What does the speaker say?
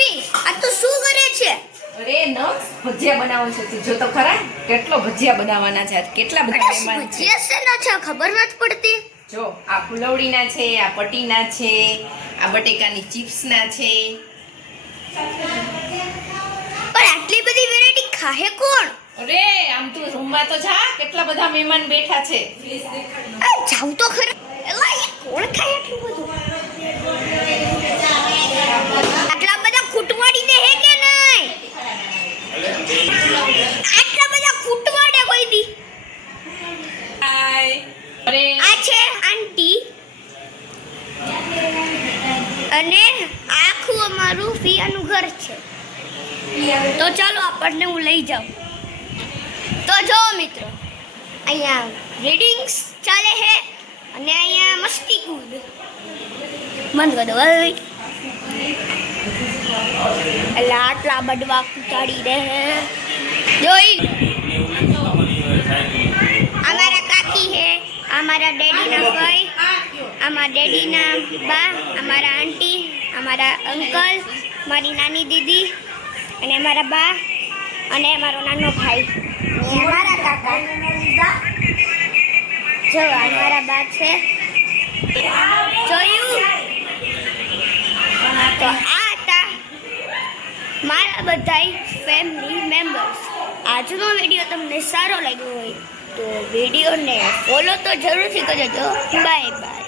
Mummy આ તો શું કરે છે? અરે નક્સ ભજીયા બનાવો છે. તું જો તો ખરા કેટલો ભજીયા બનાવવાના છે. કેટલા બધા મહેમાન છે. ભજીયા શેના છે ખબર નથી પડતી. જો આ ફુલવડીના છે, આ પટીના છે, આ બટેકાની ચિપ્સના છે. પણ આટલી બધી વેરાયટી ખાહે કોણ? અરે આમ તું રૂમમાં તો જા, કેટલા બધા મહેમાન બેઠા છે. જાવ તો ખરા. એલા એ કોણ ખાય આટલું બધું? આટલા બધા ખૂટવાડી દે હે કે નહીં? આટલા બધા ખૂટવાડે કોઈ દી? હાય. અરે આ છે આંટી અને આખું અમારું ફિયાનું ઘર છે. તો ચાલો આપણને હું લઈ જાઉં. તો જો મિત્રો અહીંયા રીડિંગ્સ ચાલે છે અને અહીંયા મસ્તી કૂદ બંધ કરી દો ભાઈ. એટલે આટલા બડવા કૂટાડી દે જોઈ. અમારા કાકી હે, અમારા ડેડીના ભાઈ, અમારા ડેડીના બા, અમારા આંટી, અમારા અંકલ, મારી નાની દીદી અને અમારા બા અને અમારો નાનો ભાઈ અને અમારા કાકા. જો અમારા બા છે જોયું. તો આ હતા મારા બધાય ફેમિલી મેમ્બર્સ. આજનો વિડીયો તમને સારો લાગ્યો હોય તો વિડીયોને ફોલો તો જરૂરથી કરજો. Bye bye.